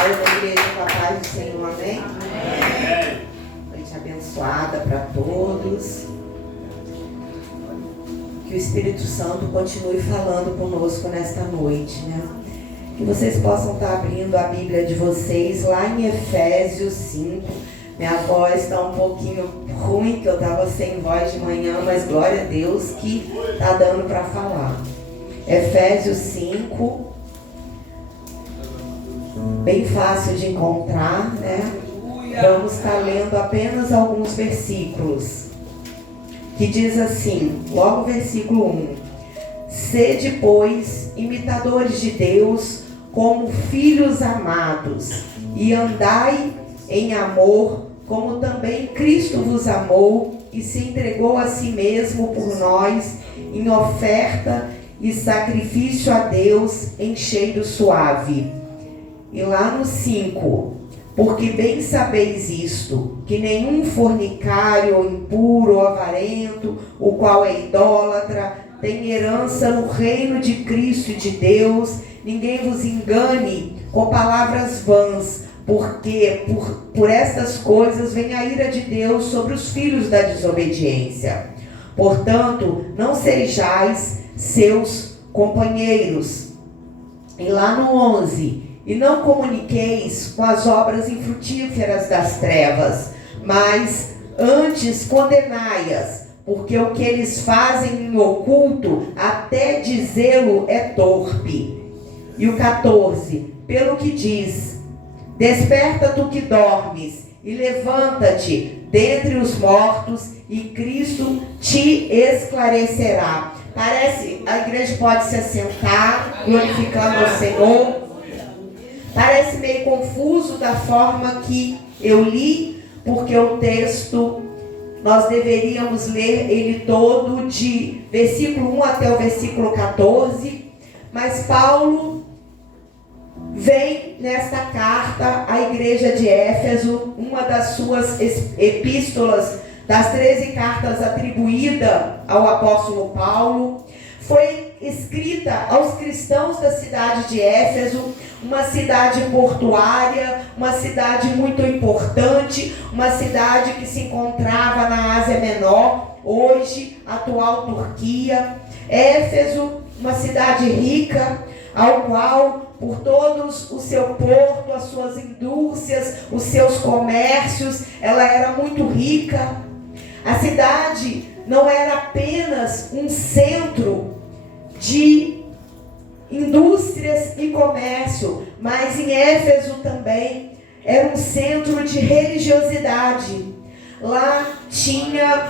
Saiu da igreja com a paz do Senhor, amém? Amém. Noite abençoada para todos. Que o Espírito Santo continue falando conosco nesta noite, né? Que vocês possam estar abrindo a Bíblia de vocês lá em Efésios 5. Minha voz está um pouquinho ruim, que eu estava sem voz de manhã, mas glória a Deus que está dando para falar. Efésios 5, bem fácil de encontrar, né? Vamos estar lendo apenas alguns versículos, que diz assim, logo versículo 1: Sede, pois, imitadores de Deus, como filhos amados, e andai em amor, como também Cristo vos amou, e se entregou a si mesmo por nós, em oferta e sacrifício a Deus em cheiro suave. E lá no 5, porque bem sabeis isto, que nenhum fornicário, ou impuro, ou avarento, o qual é idólatra, tem herança no reino de Cristo e de Deus. Ninguém vos engane com palavras vãs, porque por estas coisas vem a ira de Deus sobre os filhos da desobediência. Portanto, não sejais seus companheiros. E lá no 11, e não comuniqueis com as obras infrutíferas das trevas, mas antes condenai-as, porque o que eles fazem em oculto, até dizê-lo é torpe. E o 14, pelo que diz: Desperta tu que dormes, e levanta-te dentre os mortos, e Cristo te esclarecerá. Parece, a igreja pode se assentar, glorificando ao Senhor. Parece meio confuso da forma que eu li, porque o texto, nós deveríamos ler ele todo, de versículo 1 até o versículo 14, mas Paulo vem nesta carta à igreja de Éfeso, uma das suas epístolas, das 13 cartas atribuída ao apóstolo Paulo, foi escrita aos cristãos da cidade de Éfeso, uma cidade portuária, uma cidade muito importante, uma cidade que se encontrava na Ásia Menor, hoje atual Turquia. Éfeso, uma cidade rica, ao qual, por todos o seu porto, as suas indústrias, os seus comércios, ela era muito rica. A cidade não era apenas um centro de indústrias e comércio, mas em Éfeso também era um centro de religiosidade. Lá tinha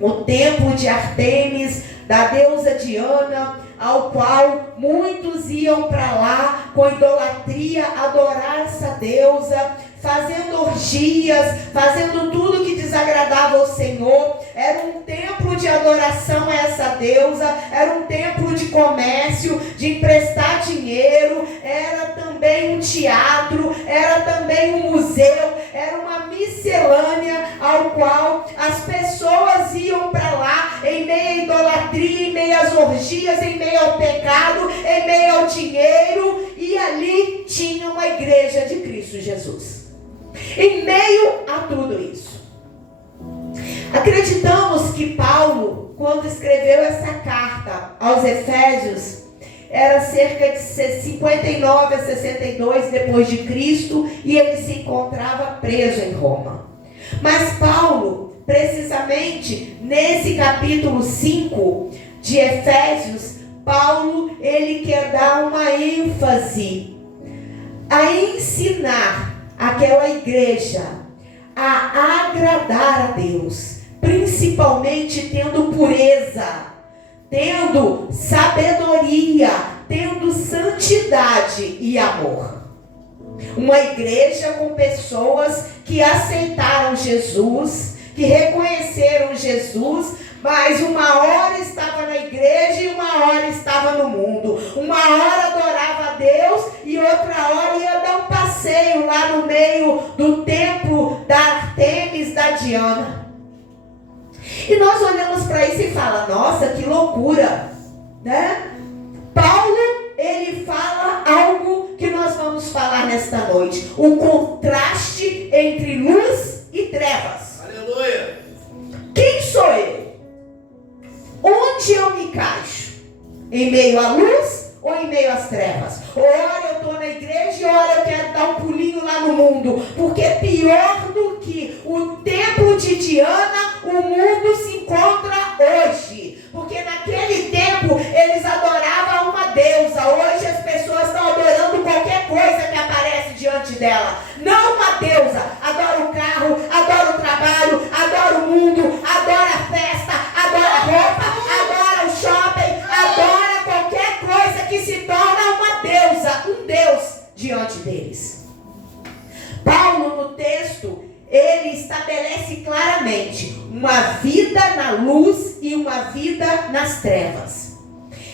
o templo de Ártemis, da deusa Diana, ao qual muitos iam para lá com idolatria adorar essa deusa, fazendo orgias, fazendo tudo que desagradava ao Senhor. Era um templo de adoração a essa deusa, era um templo de comércio, de emprestar dinheiro, era também um teatro, era também um museu, era uma miscelânea ao qual as pessoas iam para lá em meio à idolatria, em meio às orgias, em meio ao pecado, em meio ao dinheiro, e ali tinha uma igreja de Cristo Jesus. Em meio a tudo isso, acreditamos que Paulo, quando escreveu essa carta aos Efésios, era cerca de 59 a 62 depois de Cristo, e ele se encontrava preso em Roma. Mas Paulo, precisamente nesse capítulo 5 de Efésios, Paulo, ele quer dar uma ênfase a ensinar aquela igreja a agradar a Deus, principalmente tendo pureza, tendo sabedoria, tendo santidade e amor. Uma igreja com pessoas que aceitaram Jesus, que reconheceram Jesus, mas uma hora estava na igreja e uma hora estava no mundo. Uma hora adorava a Deus e outra hora ia dar um passeio lá no meio do templo da Ártemis, da Diana. E nós olhamos para isso e falamos: nossa, que loucura, né? Paulo, ele fala algo que que nós vamos falar nesta noite. O contraste entre luz e trevas. Aleluia. Quem sou eu? Onde eu me encaixo? Em meio à luz ou em meio às trevas? Ora eu estou na igreja e ora eu quero dar um pulinho lá no mundo. Porque pior do que o templo de Diana, o mundo se encontra hoje. Porque naquele tempo eles adoravam uma deusa. Hoje as pessoas estão adorando qualquer coisa que aparece diante dela. Não uma deusa. Adora o carro, adora o trabalho, adora o mundo, adora a festa, adora a roupa, adora o shopping, adora qualquer coisa que se torna uma deusa, um deus diante deles. Paulo, no texto, ele estabelece claramente uma vida na luz e uma vida nas trevas.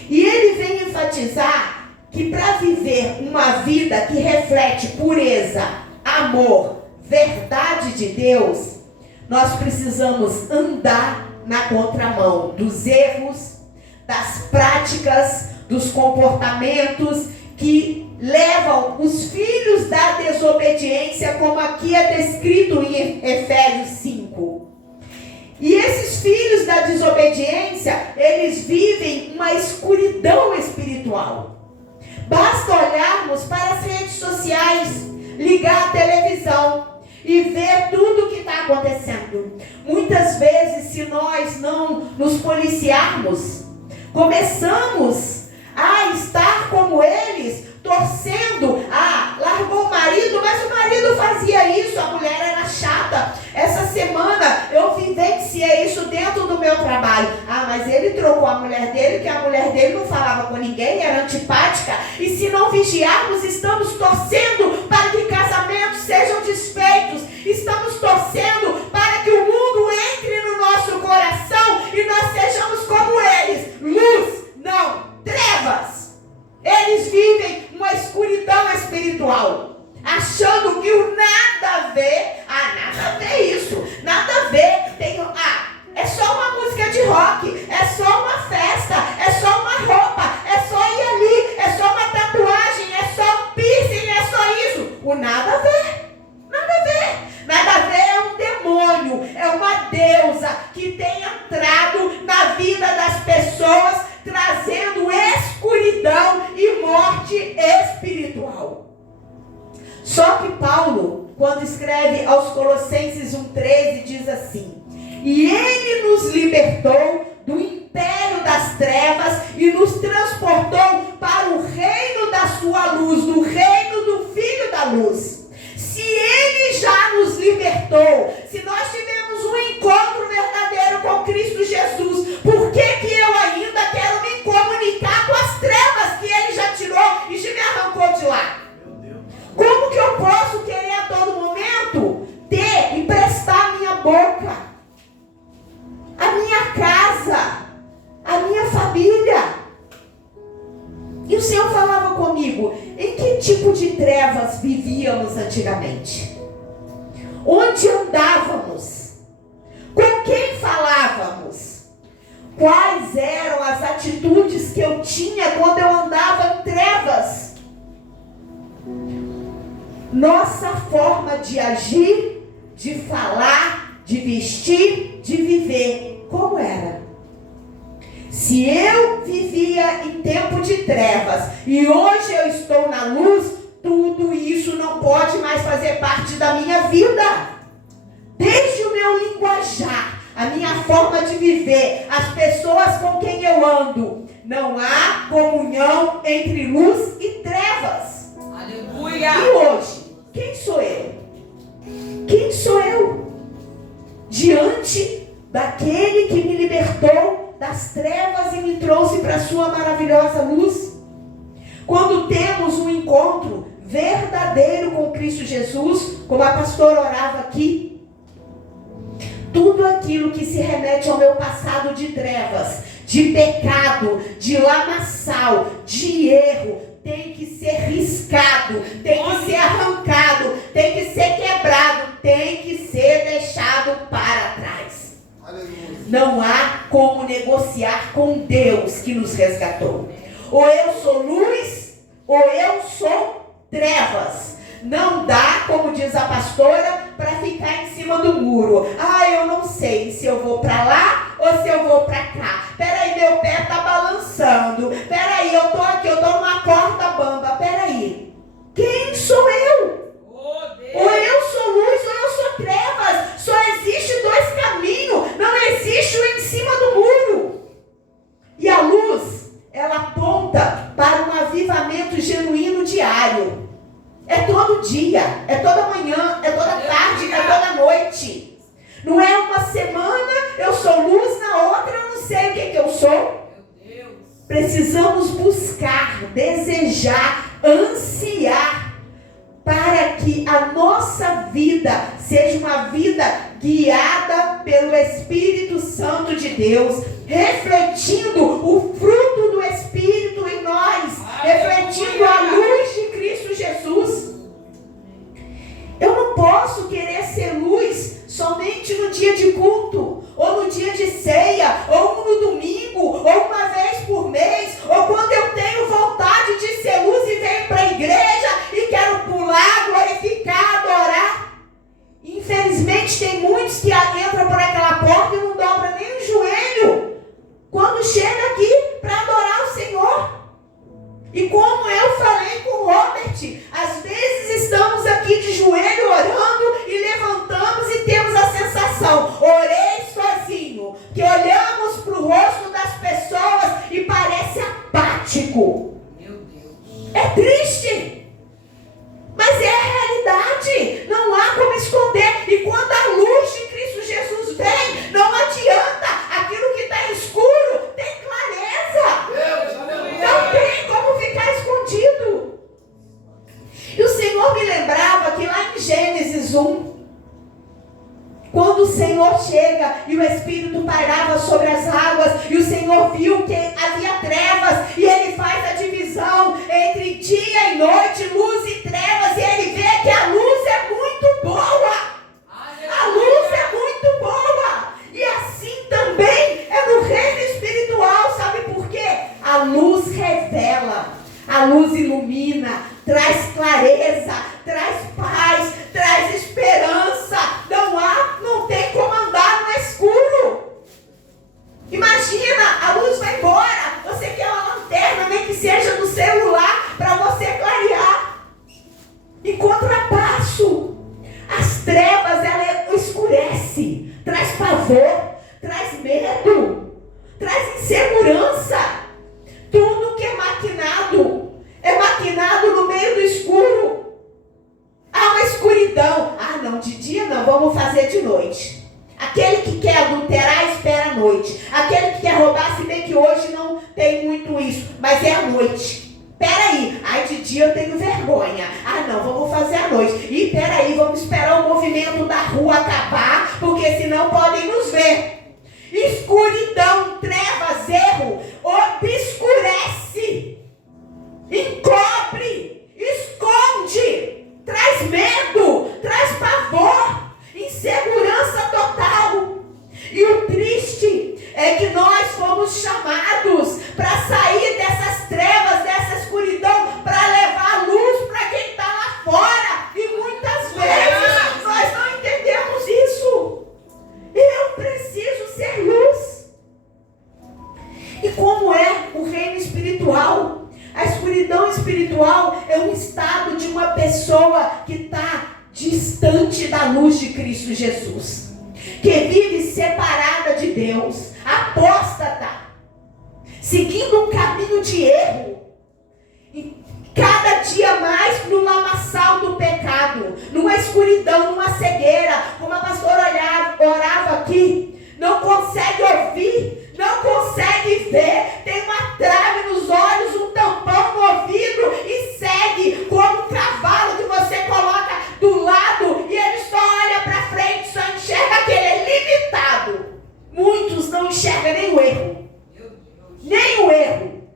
E ele vem enfatizar que para viver uma vida que reflete pureza, amor, verdade de Deus, nós precisamos andar na contramão dos erros, das práticas, dos comportamentos que levam os filhos da desobediência, como aqui é descrito em Efésios 5. E esses filhos da desobediência, eles vivem uma escuridão espiritual. Basta olharmos para as redes sociais, ligar a televisão e ver tudo o que está acontecendo. Muitas vezes, se nós não nos policiarmos, começamos a estar como eles, torcendo. Largou o marido, mas o marido fazia isso, a mulher era chata. Essa semana eu vivenciei isso dentro do meu trabalho. Mas ele trocou a mulher dele, que a mulher dele não falava com ninguém, era antipática. E se não vigiarmos, estamos torcendo para que casamentos sejam desfeitos. Estamos torcendo para que o mundo entre no nosso coração e nós sejamos como eles. Luz, não, trevas. Eles vivem uma escuridão espiritual, achando que o nada a ver, nada a ver isso, nada a ver, é só uma música de rock, é só uma festa, é só uma roupa, é só ir ali, é só uma tatuagem, é só um piercing, é só isso. O nada a ver, nada a ver. Nada a ver é um demônio, é uma deusa que tem entrado na vida das pessoas, trazendo escuridão e morte espiritual. Só que Paulo, quando escreve aos Colossenses 1,13, diz assim: e ele nos libertou do império das trevas e nos transportou para o reino da sua luz, do reino do Filho da luz. Se ele já nos libertou, se nós tivemos um encontro verdadeiro com Cristo Jesus, por que eu ainda quero me comunicar com as trevas que ele já tirou e já me arrancou de lá? Como que eu posso querer a todo momento ter e prestar a minha boca, a minha casa, a minha família? E o Senhor falava comigo, em que tipo de trevas vivíamos antigamente? Onde andávamos? Com quem falávamos? Quais eram as atitudes que eu tinha quando eu andava em trevas? Nossa forma de agir, de falar, de vestir, de viver, como era? Se eu vivia em tempo de trevas e hoje eu estou na luz, tudo isso não pode mais fazer parte da minha vida. Desde o meu linguajar, a minha forma de viver, as pessoas com quem eu ando, não há comunhão entre luz e trevas. Aleluia! E hoje, quem sou eu? Quem sou eu? Diante daquele que me libertou das trevas e me trouxe para a sua maravilhosa luz. Quando temos um encontro verdadeiro com Cristo Jesus, como a pastora orava aqui, tudo aquilo que se remete ao meu passado de trevas, de pecado, de lamaçal, de erro, tem que ser riscado, tem que ser arrancado, tem que ser quebrado, tem que ser deixado para trás. Aleluia. Não há como negociar com Deus que nos resgatou. Ou eu sou luz, ou eu sou Não dá, como diz a pastora, para ficar em cima do muro. Eu não sei se eu vou para lá ou se eu vou para cá. Peraí, meu pé está balançando. Peraí, eu estou aqui, eu estou numa corda bamba. Peraí, quem sou eu? Ou eu sou luz ou eu sou trevas. Só existe dois caminhos. Não existe o em cima do muro. E a luz, ela aponta para um avivamento genuíno diário. É todo dia, é toda manhã, é toda tarde, é toda noite. Não é uma semana, eu sou luz, na outra eu não sei o que eu sou. Precisamos buscar, desejar, ansiar, para que a nossa vida seja uma vida guiada pelo Espírito Santo de Deus, refletindo o fruto do Espírito em nós, refletindo a luz de Cristo Jesus. Eu não posso querer ser luz somente no dia de culto, ou no dia de ceia, ou no domingo, ou uma vez por mês, ou quando eu tenho vontade de ser luz e venho para a igreja e quero pular, glorificar, adorar. Infelizmente tem muitos que entram por aquela porta e não dobram nem o joelho quando chega aqui para adorar o Senhor. E como eu falei com o Robert, às vezes estamos aqui de joelho orando e levantamos e temos a sensação, orei sozinho, que olhamos para o rosto das pessoas e parece apático. Meu Deus. É triste, mas é a realidade, não há como esconder. E quando a luz de Cristo Jesus vem, não adianta, aquilo que está escuro tem clareza. Não tem como ficar escondido. E o Senhor me lembrava que lá em Gênesis 1, quando o Senhor chega e o Espírito pairava sobre as águas, e o Senhor viu que havia trevas, e Ele faz a divisão entre dia e noite, luz e trevas, e Ele vê que a luz é muito boa. A luz é muito boa. E assim também é no reino espiritual. Sabe por quê? A luz revela, a luz ilumina, traz clareza, traz paz, traz esperança. Não tem como andar no escuro. Imagina, a luz vai embora, você quer uma lanterna, nem que seja no celular, para você clarear. Em contrapasso, as trevas, ela escurece, traz pavor, traz medo, traz insegurança. Tudo que é maquinado no meio do escuro. Há uma escuridão. Não, de dia não, vamos fazer de noite. Aquele que quer adulterar, espera a noite. Aquele que quer roubar, se bem que hoje não tem muito isso, mas é à noite. Peraí, de dia eu tenho vergonha. Não, vamos fazer à noite. E peraí, vamos esperar o movimento da rua acabar, porque senão podem nos ver. Escuridão, trevas, erro, obscurece, encobre, esconde, traz medo, traz pavor, insegurança total. E o triste é que nós fomos chamados para sair dessas trevas, dessa escuridão, para levar luz para quem está lá fora. E muitas vezes nós não entendemos isso. Eu preciso ser luz. E como é o reino espiritual? A escuridão espiritual é um estado de uma pessoa que está distante da luz de Cristo Jesus, que vive separada de Deus, apóstata, seguindo um caminho de erro, e cada dia mais no lamaçal do pecado, numa escuridão, numa cegueira, como a pastora orava aqui, não consegue ouvir, não consegue ver, tem uma trave nos olhos, um tampão no ouvido e segue como um cavalo que você coloca do lado e ele só olha para frente, só enxerga que ele é limitado. Muitos não enxergam nem o erro. Nem o erro.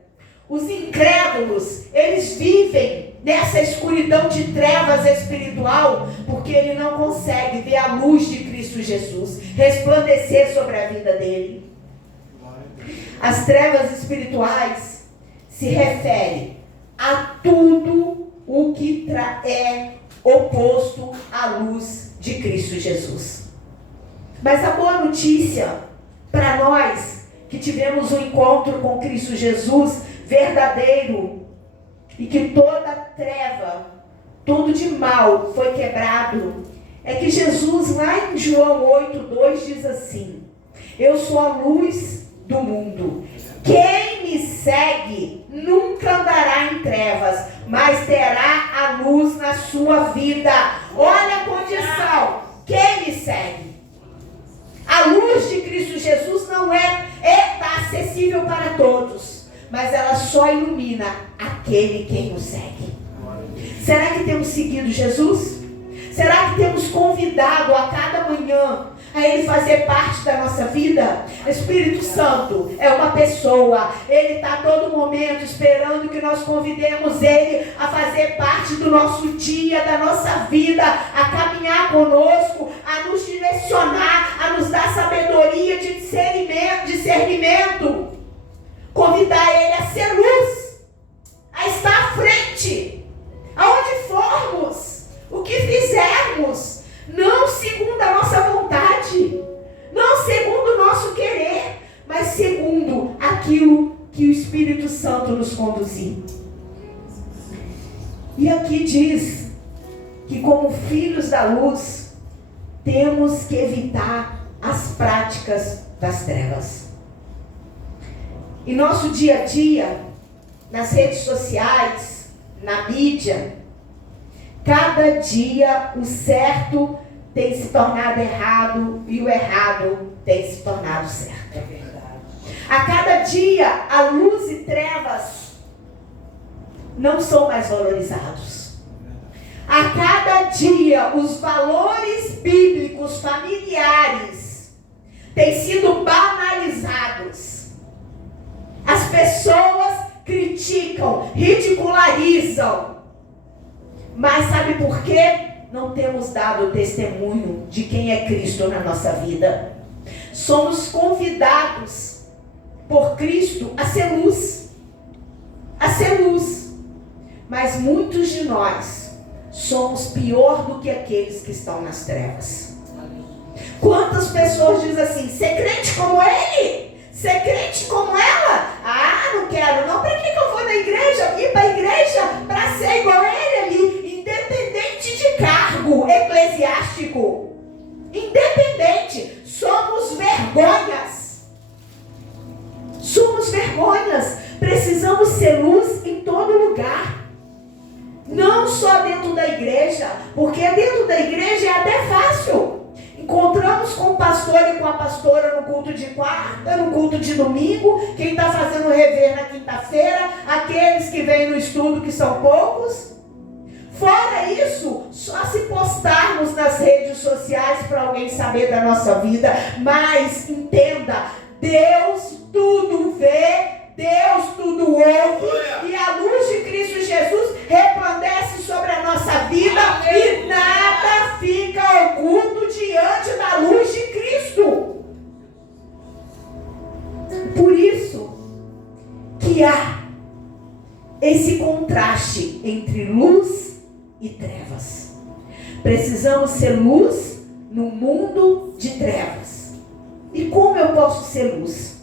Os incrédulos, eles vivem nessa escuridão de trevas espiritual, porque ele não consegue ver a luz de Cristo Jesus resplandecer sobre a vida dele. As trevas espirituais se referem a tudo o que é oposto à luz de Cristo Jesus. Mas a boa notícia para nós que tivemos um encontro com Cristo Jesus verdadeiro e que toda treva, tudo de mal foi quebrado, é que Jesus lá em João 8:2 diz assim: eu sou a luz do mundo. Quem me segue nunca andará em trevas, mas terá a luz na sua vida. Olha a condição. Quem me segue? A luz de Cristo Jesus não está acessível para todos, mas ela só ilumina aquele quem o segue. Será que temos seguido Jesus? Será que temos convidado a cada manhã a Ele fazer parte da nossa vida? Espírito Santo é uma pessoa. Ele está a todo momento esperando que nós convidemos Ele a fazer parte do nosso dia, da nossa vida, a caminhar conosco, a nos direcionar, a nos dar sabedoria de discernimento. Convidar Ele a ser luz, a estar à frente, aonde formos, o que fizermos, não segundo a nossa vontade, não segundo o nosso querer, mas segundo aquilo que o Espírito Santo nos conduzir. E aqui diz que como filhos da luz, temos que evitar as práticas das trevas. Em nosso dia a dia, nas redes sociais, na mídia, cada dia o certo tem se tornado errado e o errado tem se tornado certo. É verdade. A cada dia a luz e trevas não são mais valorizados. A cada dia os valores bíblicos familiares têm sido banalizados. As pessoas criticam, ridicularizam. Mas sabe por quê? Não temos dado o testemunho de quem é Cristo na nossa vida. Somos convidados por Cristo a ser luz. A ser luz. Mas muitos de nós somos pior do que aqueles que estão nas trevas. Quantas pessoas dizem assim: ser crente como ele? Ser crente como ela? Ah, não quero não. Para que eu vou na igreja? Ir para a igreja para ser igual a ele ali. Independente de cargo eclesiástico. Independente. Somos vergonhas. Somos vergonhas. Precisamos ser luz em todo lugar. Não só dentro da igreja. Porque dentro da igreja é até fácil. Encontramos com o pastor e com a pastora no culto de quarta, no culto de domingo. Quem está fazendo rever na quinta-feira. Aqueles que vêm no estudo, que são poucos. Fora isso, só se postarmos nas redes sociais para alguém saber da nossa vida. Mas entenda, Deus tudo vê, Deus tudo ouve, e a luz de Cristo Jesus resplandece sobre a nossa vida, e nada fica oculto diante da luz de Cristo. Por isso que há esse contraste entre luz e trevas. Precisamos ser luz no mundo de trevas. E como eu posso ser luz?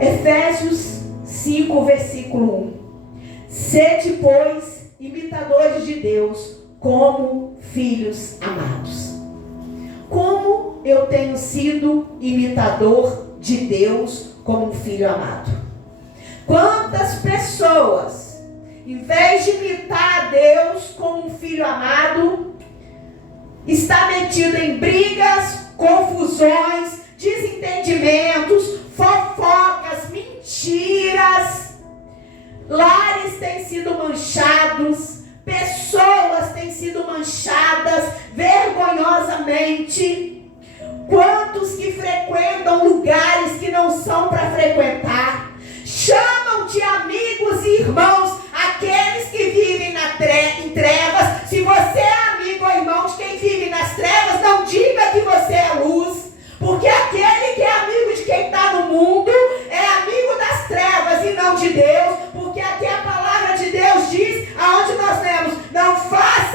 Efésios 5, versículo 1. Sede, pois, imitadores de Deus, como filhos amados. Como eu tenho sido imitador de Deus como um filho amado? Quantas pessoas, em vez de imitar a Deus como um filho amado, está metido em brigas, confusões, desentendimentos, fofocas, mentiras. Lares têm sido manchados, pessoas têm sido manchadas vergonhosamente. Quantos que frequentam lugares que não são para frequentar, chamam de amigos e irmãos aqueles que vivem em trevas. Se você é amigo ou irmão de quem vive nas trevas, não diga que você é luz, porque aquele que é amigo de quem está no mundo é amigo das trevas e não de Deus, porque aqui a palavra de Deus diz, aonde nós lemos: não faça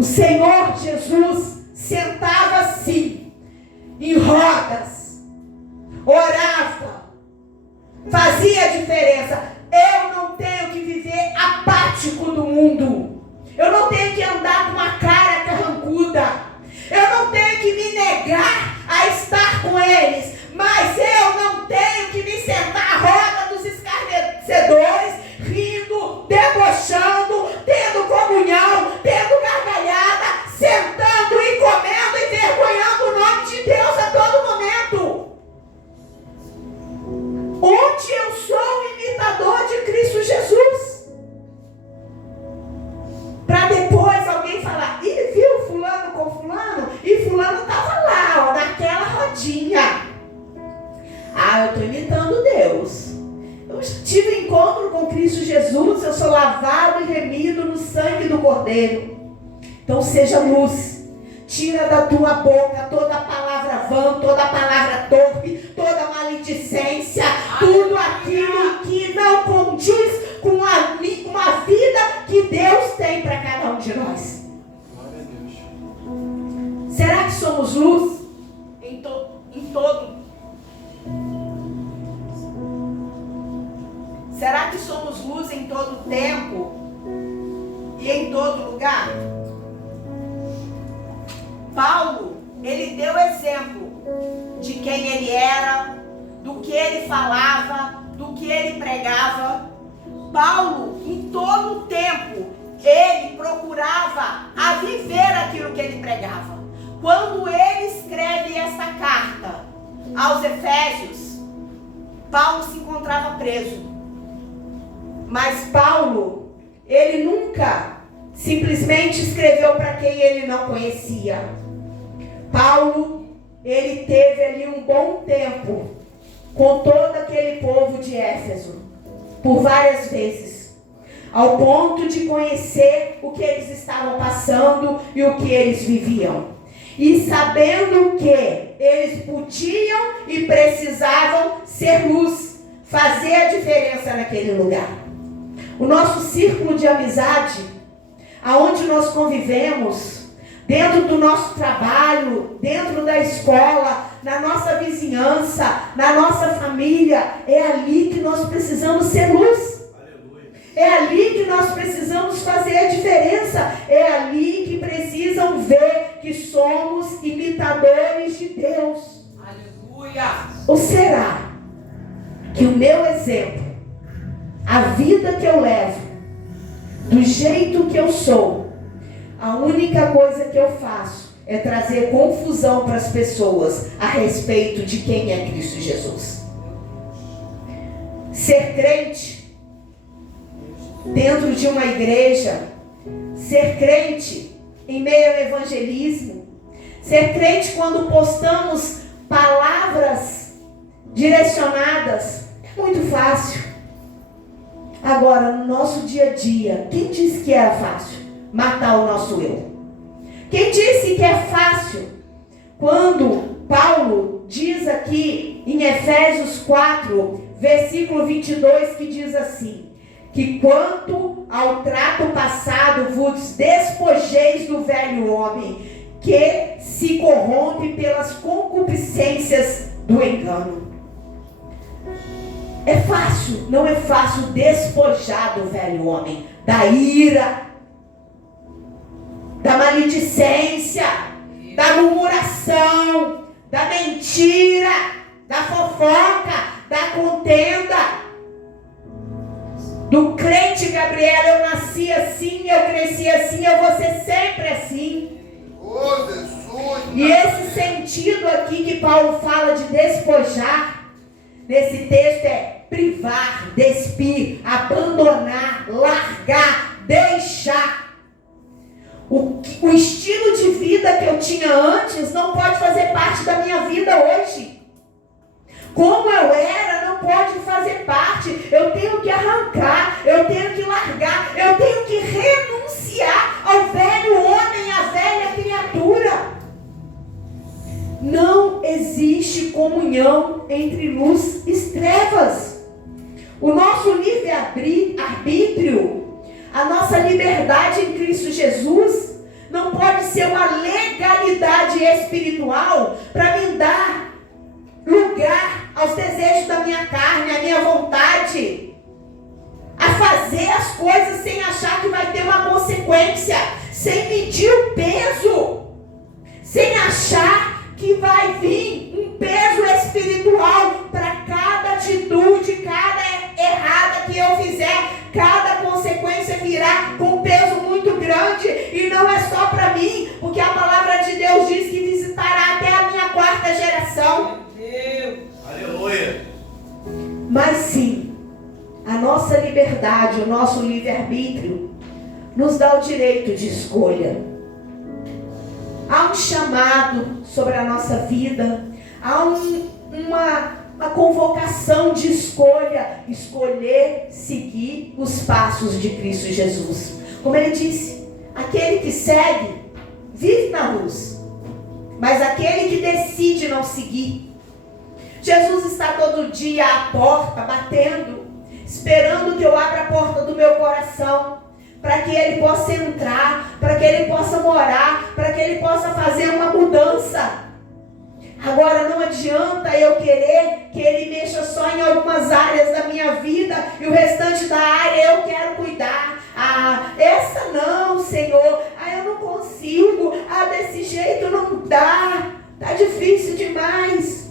O Senhor Jesus sentava-se em rodas, orava, fazia a diferença. Eu não tenho que viver apático do mundo. Eu não tenho que andar com uma cara carrancuda. Eu não tenho que me negar a estar com eles. Mas eu não tenho que me sentar à roda dos escarnecedores, rindo, debochando, tendo comunhão, tendo gargalhada, sentando e comendo e envergonhando o nome de Deus a todo momento. Onde eu sou um imitador de Cristo Jesus. Para depois alguém falar, e viu fulano com fulano? E fulano estava lá, ó, naquela rodinha. Ah, eu estou imitando Deus. Eu já tive encontro com Cristo Jesus. Eu sou lavado e remido no sangue do Cordeiro. Então seja luz. Tira da tua boca toda palavra vã, toda palavra torpe, toda maledicência, tudo aquilo que não condiz com uma vida que Deus tem para cada um de nós. Glória a Deus. Será que somos luz em todo? Será que somos luz em todo tempo e em todo lugar? Paulo, ele deu exemplo de quem ele era, do que ele falava, do que ele pregava. Paulo, em todo o tempo, ele procurava a viver aquilo que ele pregava. Quando ele escreve essa carta aos Efésios, Paulo se encontrava preso. Mas Paulo, ele nunca simplesmente escreveu para quem ele não conhecia. Paulo, ele teve ali um bom tempo com todo aquele povo de Éfeso, por várias vezes, ao ponto de conhecer o que eles estavam passando e o que eles viviam. E sabendo que eles podiam e precisavam ser luz, fazer a diferença naquele lugar. O nosso círculo de amizade, aonde nós convivemos, dentro do nosso trabalho, dentro da escola, na nossa vizinhança, na nossa família, é ali que nós precisamos ser luz. Aleluia. É ali que nós precisamos fazer a diferença. É ali que precisam ver que somos imitadores de Deus. Aleluia. Ou será que o meu exemplo, a vida que eu levo, do jeito que eu sou, a única coisa que eu faço é trazer confusão para as pessoas a respeito de quem é Cristo Jesus? Ser crente dentro de uma igreja, ser crente em meio ao evangelismo, ser crente quando postamos palavras direcionadas, é muito fácil. Agora, no nosso dia a dia, quem disse que era fácil matar o nosso eu? Quem disse que é fácil? Quando Paulo diz aqui em Efésios 4, versículo 22, que diz assim: que quanto ao trato passado vos despojeis do velho homem, que se corrompe pelas concupiscências do engano. É fácil? Não é fácil despojar do velho homem, da ira, da maledicência, da murmuração, da mentira, da fofoca, da contenda. Do crente Gabriel, eu nasci assim, eu cresci assim, eu vou ser sempre assim. Oh, Jesus. E esse sentido aqui que Paulo fala de despojar, nesse texto é privar, despir, abandonar, largar, deixar. O estilo de vida que eu tinha antes não pode fazer parte da minha vida hoje. Como eu era, não pode fazer parte. Eu tenho que arrancar, eu tenho que largar, eu tenho que renunciar ao velho homem, à velha criatura. Não existe comunhão entre luz e trevas. O nosso livre-arbítrio, a nossa liberdade em Cristo Jesus, não pode ser uma legalidade espiritual para me dar lugar aos desejos da minha carne, à minha vontade, a fazer as coisas sem achar que vai ter uma consequência, sem medir o peso, sem achar que vai vir um peso espiritual para cada atitude, cada errada que eu fizer. Cada consequência virá com um peso muito grande, e não é só para mim, porque a palavra de Deus diz que visitará até a minha 4ª geração. Meu Deus. Aleluia. Mas sim, a nossa liberdade, o nosso livre-arbítrio nos dá o direito de escolha. Há um chamado sobre a nossa vida, há uma convocação de escolher seguir os passos de Cristo Jesus. Como ele disse, aquele que segue, vive na luz, mas aquele que decide não seguir. Jesus está todo dia à porta, batendo, esperando que eu abra a porta do meu coração, para que ele possa entrar, para que ele possa morar, para que ele possa fazer uma mudança. Agora não adianta eu querer que ele mexa só em algumas áreas da minha vida e o restante da área eu quero cuidar. Essa não, Senhor. Eu não consigo. Desse jeito não dá. Tá difícil demais.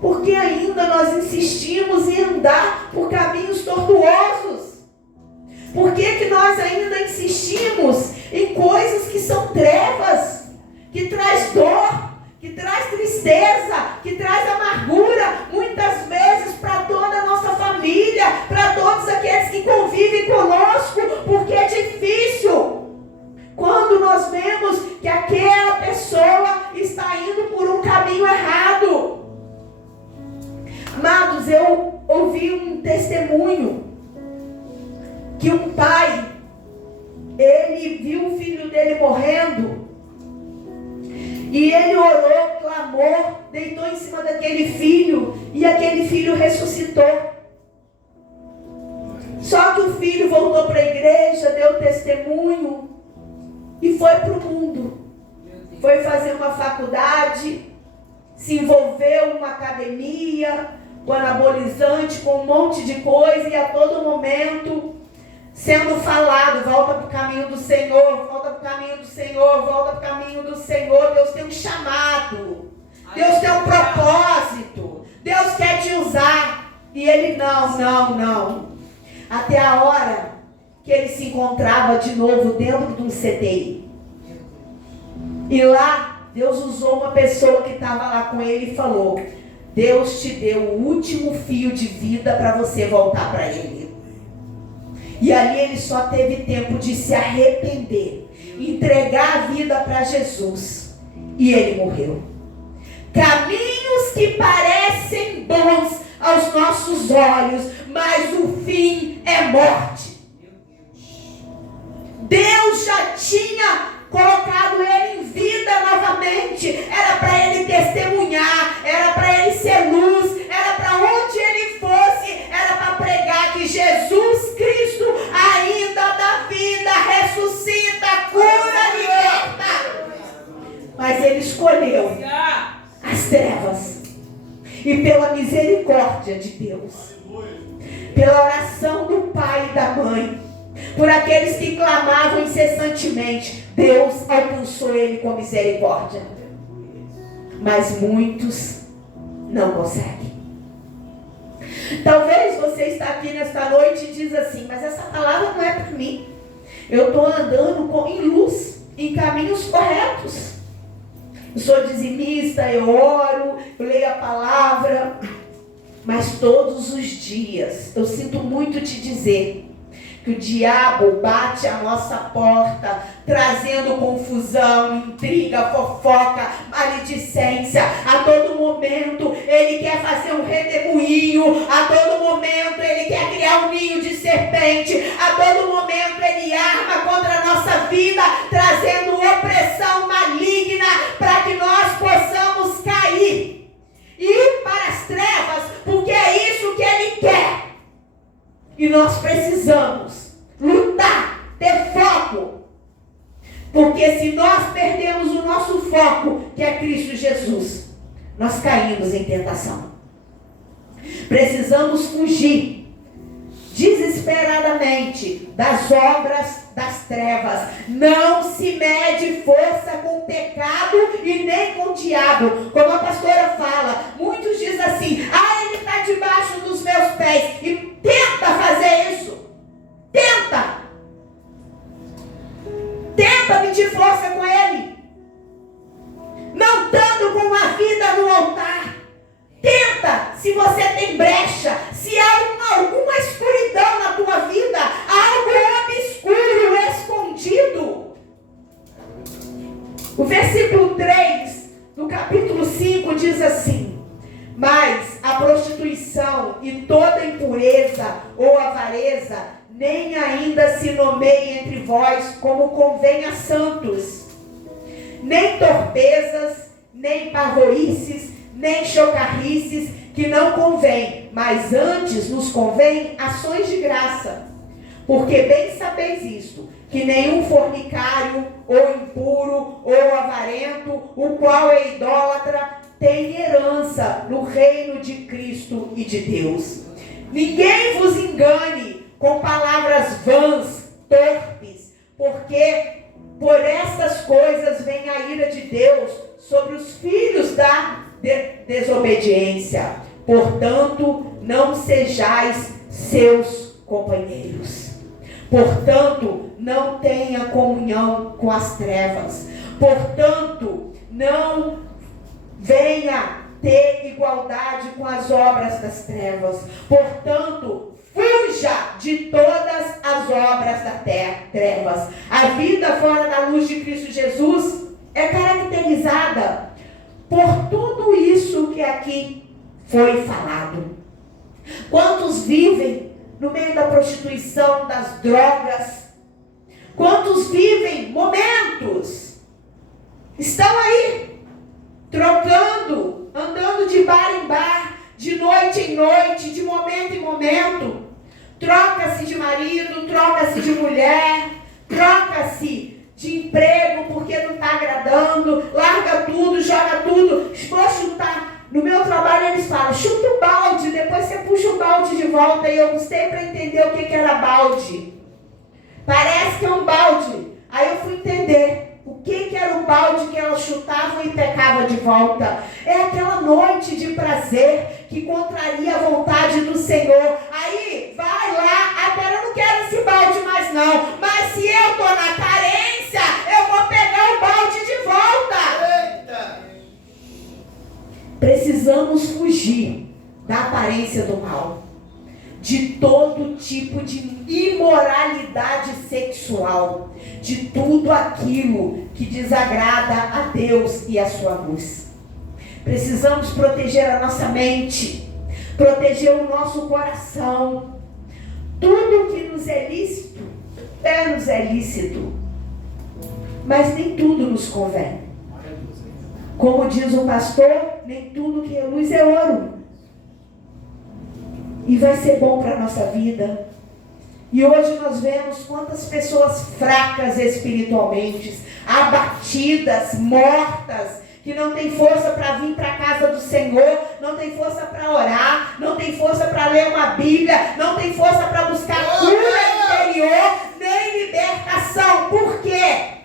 Porque ainda nós insistimos em andar por caminhos tortuosos? Por que nós ainda insistimos em coisas que são trevas, que traz dor, que traz tristeza, que traz amargura, muitas vezes para toda a nossa família, para todos aqueles que convivem conosco, porque é difícil quando nós vemos que aquela pessoa está indo por um caminho errado. Amados, eu ouvi um testemunho que um pai, ele viu o filho dele morrendo, e ele orou, clamou, deitou em cima daquele filho, e aquele filho ressuscitou. Só que o filho voltou para a igreja, deu testemunho, e foi para o mundo. Foi fazer uma faculdade, se envolveu numa academia, com anabolizante, com um monte de coisa, e a todo momento sendo falado, volta para o caminho do Senhor, volta para o caminho do Senhor, volta para o caminho do Senhor. Deus tem um chamado, Deus tem um propósito, Deus quer te usar. E ele não. Até a hora que ele se encontrava de novo dentro de um CTI. E lá, Deus usou uma pessoa que estava lá com ele e falou: Deus te deu o último fio de vida para você voltar para ele. E ali ele só teve tempo de se arrepender, entregar a vida para Jesus, e ele morreu. Caminhos que parecem bons aos nossos olhos, mas o fim é morte. Deus já tinha colocado ele em vida novamente. Era para ele testemunhar, era para ele ser luz, era para onde ele fosse, era para pregar que Jesus Cristo ainda dá vida, ressuscita, cura, liberta. Mas ele escolheu as trevas. E pela misericórdia de Deus, pela oração do pai e da mãe, por aqueles que clamavam incessantemente, Deus alcançou ele com misericórdia. Mas muitos não conseguem. Talvez você está aqui nesta noite e diz assim: mas essa palavra não é para mim. Eu estou andando em luz, em caminhos corretos. Eu sou dizimista, eu oro, eu leio a palavra. Mas todos os dias, eu sinto muito te dizer, que o diabo bate a nossa porta, trazendo confusão, intriga, fofoca, maledicência. A todo momento ele quer fazer um redemoinho, a todo momento ele quer criar um ninho de serpente, a todo momento ele arma contra a nossa vida, trazendo opressão maligna para que nós possamos cair e ir para as trevas, porque é isso que ele quer. E nós precisamos lutar, ter foco, Porque se nós perdemos o nosso foco, que é Cristo Jesus, nós caímos em tentação. Precisamos fugir desesperadamente das obras das trevas. Não se mede força com o pecado e nem com o diabo. Como a pastora fala, muitos dizem assim: ele está debaixo dos meus pés. E tenta fazer isso. Tenta medir força com ele. Não estando com a vida no altar. Tenta, se você tem brecha, se há alguma escuridão na tua vida, algo obscuro, escondido. O versículo 3 do capítulo 5 diz assim: mas a prostituição e toda impureza ou avareza nem ainda se nomeie entre vós como convém a santos, nem torpezas, nem parvoíces, nem chocarrices, que não convém, mas antes nos convém ações de graça. Porque bem sabeis isto, que nenhum fornicário, ou impuro, ou avarento, o qual é idólatra, tem herança no reino de Cristo e de Deus. Ninguém vos engane com palavras vãs, torpes, porque por estas coisas vem a ira de Deus sobre os filhos da desobediência. Portanto, não sejais seus companheiros. Portanto, não tenha comunhão com as trevas. Portanto, não venha ter igualdade com as obras das trevas. Portanto, fuja de todas as obras das trevas. A vida fora da luz de Cristo Jesus é caracterizada por tudo isso que aqui foi falado. Quantos vivem no meio da prostituição, das drogas? Quantos vivem momentos? Estão aí, trocando, andando de bar em bar, de noite em noite, de momento em momento. Troca-se de marido, troca-se de mulher, troca-se de emprego porque não está agradando, larga tudo, joga tudo. Vou chutar. No meu trabalho eles falam: chuta o balde, depois você puxa o balde de volta. E eu gostei para entender o que era balde. Parece que é um balde. Aí eu fui entender o que era o balde que elas chutavam e pecavam de volta. É aquela noite de prazer que contraria a vontade do Senhor. Aí vai lá: agora eu não quero esse balde mais não, mas se eu estou na carência, eu vou pegar o balde de volta. Eita! Precisamos fugir da aparência do mal, de todo tipo de imoralidade sexual, de tudo aquilo que desagrada a Deus e a sua luz. Precisamos proteger a nossa mente, proteger o nosso coração. Tudo que nos é lícito, nos é lícito, mas nem tudo nos convém. Como diz o pastor, nem tudo que é luz é ouro. E vai ser bom para a nossa vida. E hoje nós vemos quantas pessoas fracas espiritualmente, abatidas, mortas, que não tem força para vir para a casa do Senhor, não tem força para orar, não tem força para ler uma Bíblia, não tem força para buscar cura interior, nem libertação. Por quê?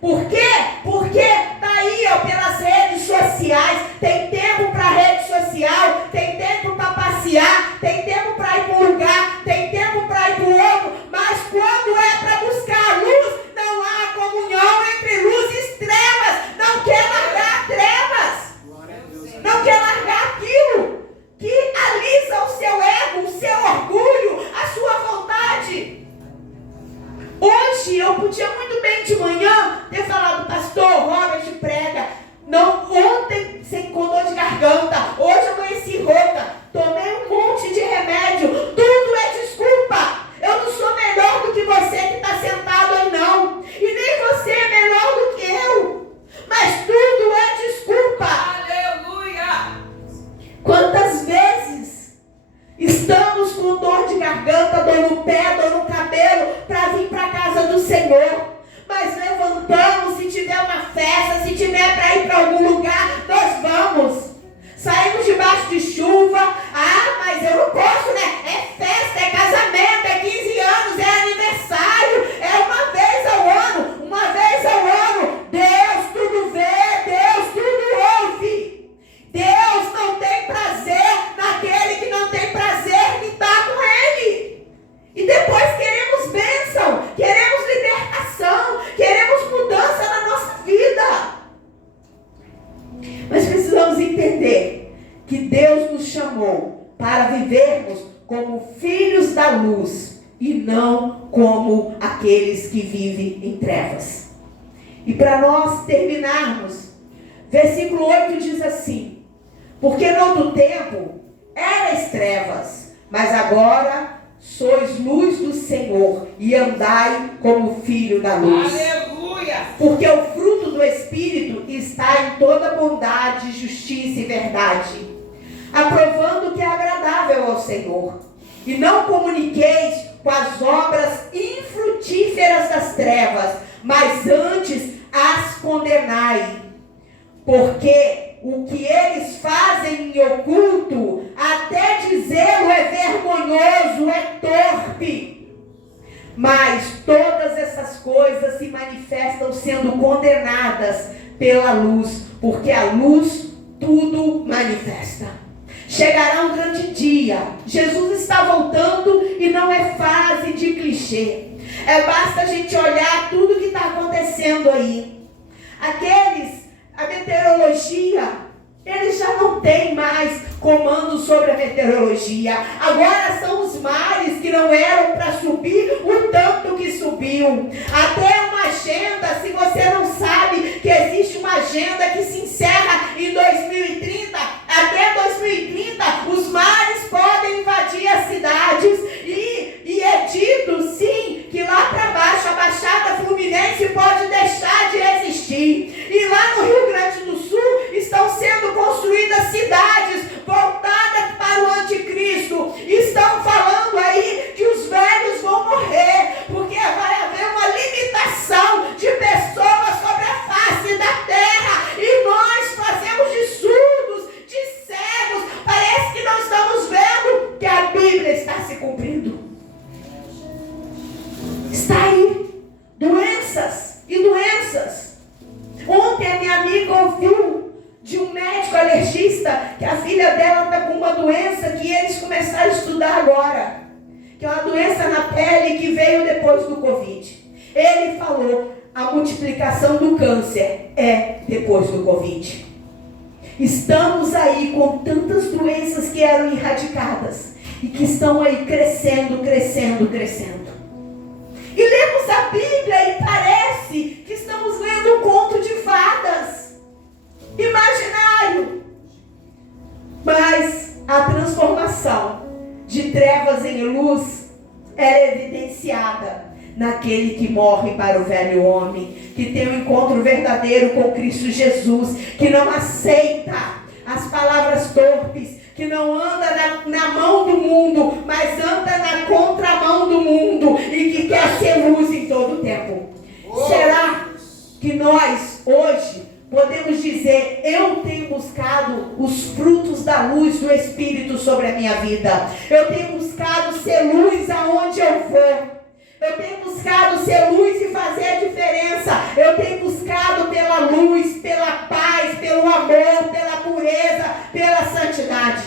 Por quê? Porque está aí, pelas redes sociais, tem tempo para rede social, tem tempo para passear, tem tempo para ir para um lugar, tem tempo para ir para o outro, mas quando é para buscar a luz, não há comunhão entre luz e trevas. Não quer largar trevas, não quer largar aquilo que alisa o seu ego, o seu orgulho, a sua vontade. Hoje eu podia muito bem de manhã ter falado: pastor, Robert prega. Não, ontem com dor de garganta, hoje eu amanheci rouca, tomei um monte de remédio, tudo é desculpa. Eu não sou melhor do que você que está sentado aí não, e nem você é melhor do que eu, mas tudo é desculpa. Aleluia! Quantas vezes estamos com dor de garganta, dor no pé, dor no cabelo, para vir para a casa do Senhor, mas levantamos luz e não como aqueles que vivem em trevas. E para nós terminarmos, versículo 8 diz assim: porque no outro tempo erais trevas, mas agora sois luz do Senhor e andai como filho da luz. Aleluia! Porque o fruto do Espírito está em toda bondade, justiça e verdade, aprovando o que é agradável ao Senhor. E não comuniqueis com as obras infrutíferas das trevas, mas antes as condenai. Porque o que eles fazem em oculto, até dizê-lo é vergonhoso, é torpe. Mas todas essas coisas se manifestam sendo condenadas pela luz, porque a luz tudo manifesta. Chegará um grande dia. Jesus está voltando e não é frase de clichê. Basta a gente olhar tudo que está acontecendo aí. A meteorologia, eles já não têm mais comando sobre a meteorologia. Agora são os mares que não eram para subir o tanto que subiu. Até uma agenda, se você não sabe que existe uma agenda que se encerra em 2030, até 2030 os mares podem invadir as cidades. E é dito, sim, que lá para baixo a Baixada Fluminense pode deixar de existir. E lá no Rio Grande do Sul estão sendo construídas cidades voltadas para o anticristo. Estão falando aí que os velhos vão morrer, porque vai haver uma limitação de pessoas sobre a face da terra. E nós fazemos de surdos, de cegos. Parece que não estamos vendo que a Bíblia está se cumprindo. Está aí. Doenças e doenças. Ontem a minha amiga ouviu de um médico alergista que a filha dela está com uma doença que eles começaram a estudar agora, que é uma doença na pele que veio depois do Covid. Ele falou, a multiplicação do câncer é depois do Covid. Estamos aí com tantas doenças que eram erradicadas e que estão aí crescendo, crescendo, crescendo. E lemos a Bíblia e parece que estamos lendo um conto de fadas, imaginário. Mas a transformação de trevas em luz é evidenciada naquele que morre para o velho homem, que tem um encontro verdadeiro com Cristo Jesus, que não aceita as palavras torpes, que não anda na mão do mundo, mas anda na contramão do mundo e que quer ser luz em todo o tempo. Será que nós hoje podemos dizer, eu tenho buscado os frutos da luz do Espírito sobre a minha vida. Eu tenho buscado ser luz aonde eu vou. Eu tenho buscado ser luz e fazer a diferença. Eu tenho buscado pela luz, pela paz, pelo amor, pela pureza, pela santidade.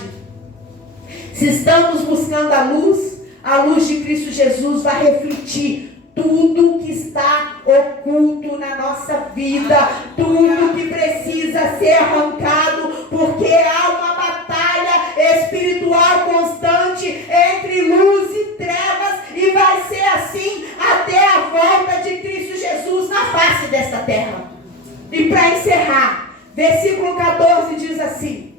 Se estamos buscando a luz de Cristo Jesus vai refletir tudo que está oculto na nossa vida, tudo que precisa ser arrancado, porque há uma batalha espiritual constante entre luz e trevas, e vai ser assim até a volta de Cristo Jesus na face desta terra. E para encerrar, versículo 14 diz assim: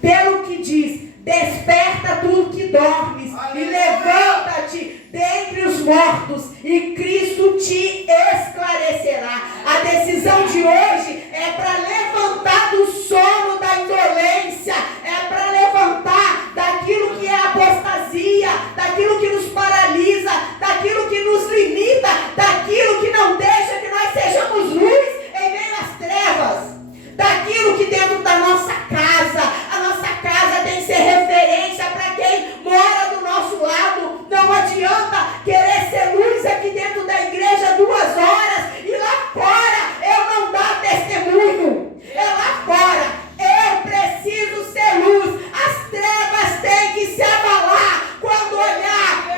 pelo que diz, desperta tu que dormes, e levanta-te dentre os mortos, e Cristo te esclarecerá. A decisão de hoje é para levantar do sono da indolência, é para levantar daquilo que é apostasia, daquilo que nos paralisa, daquilo que nos limita, daquilo que não deixa que nós sejamos luz em meio às trevas, daquilo que dentro da nossa casa, a nossa casa tem que ser referência para quem mora do nosso lado. Não adianta querer ser luz aqui dentro da igreja 2 horas e lá fora eu não dar testemunho. É lá fora. Eu preciso ser luz. As trevas têm que se abalar quando olhar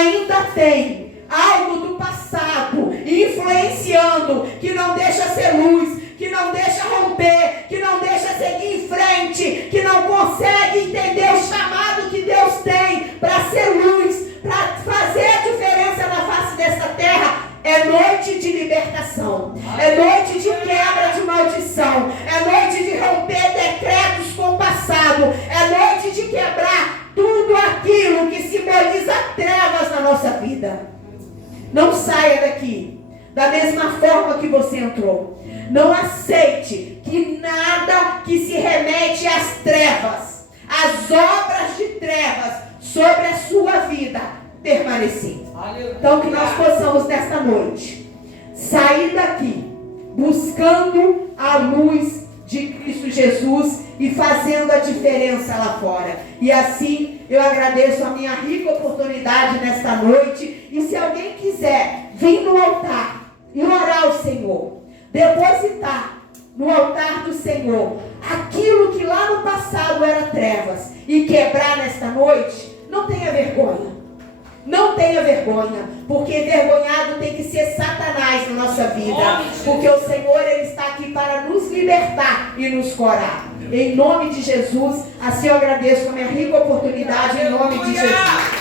ainda tem algo do passado influenciando, que não deixa ser luz, que não deixa romper, que não deixa seguir em frente, que não consegue entender o chamado que Deus tem para ser luz, para fazer a diferença na face dessa terra, é noite de libertação, é noite de quebra de maldição, é noite de romper decretos com o passado, é noite de quebrar tudo aquilo que simboliza trevas na nossa vida. Não saia daqui da mesma forma que você entrou. Não aceite que nada que se remete às trevas, às obras de trevas sobre a sua vida permanecer. Então que nós possamos nesta noite sair daqui buscando a luz de Cristo Jesus e fazendo a diferença lá fora. E assim eu agradeço a minha rica oportunidade nesta noite. E se alguém quiser vir no altar e orar ao Senhor, depositar no altar do Senhor aquilo que lá no passado era trevas e quebrar nesta noite, não tenha vergonha. Não tenha vergonha, porque envergonhado tem que ser Satanás na nossa vida, porque o Senhor ele está aqui para nos libertar e nos curar. Em nome de Jesus, assim eu agradeço a minha rica oportunidade, em nome de Jesus.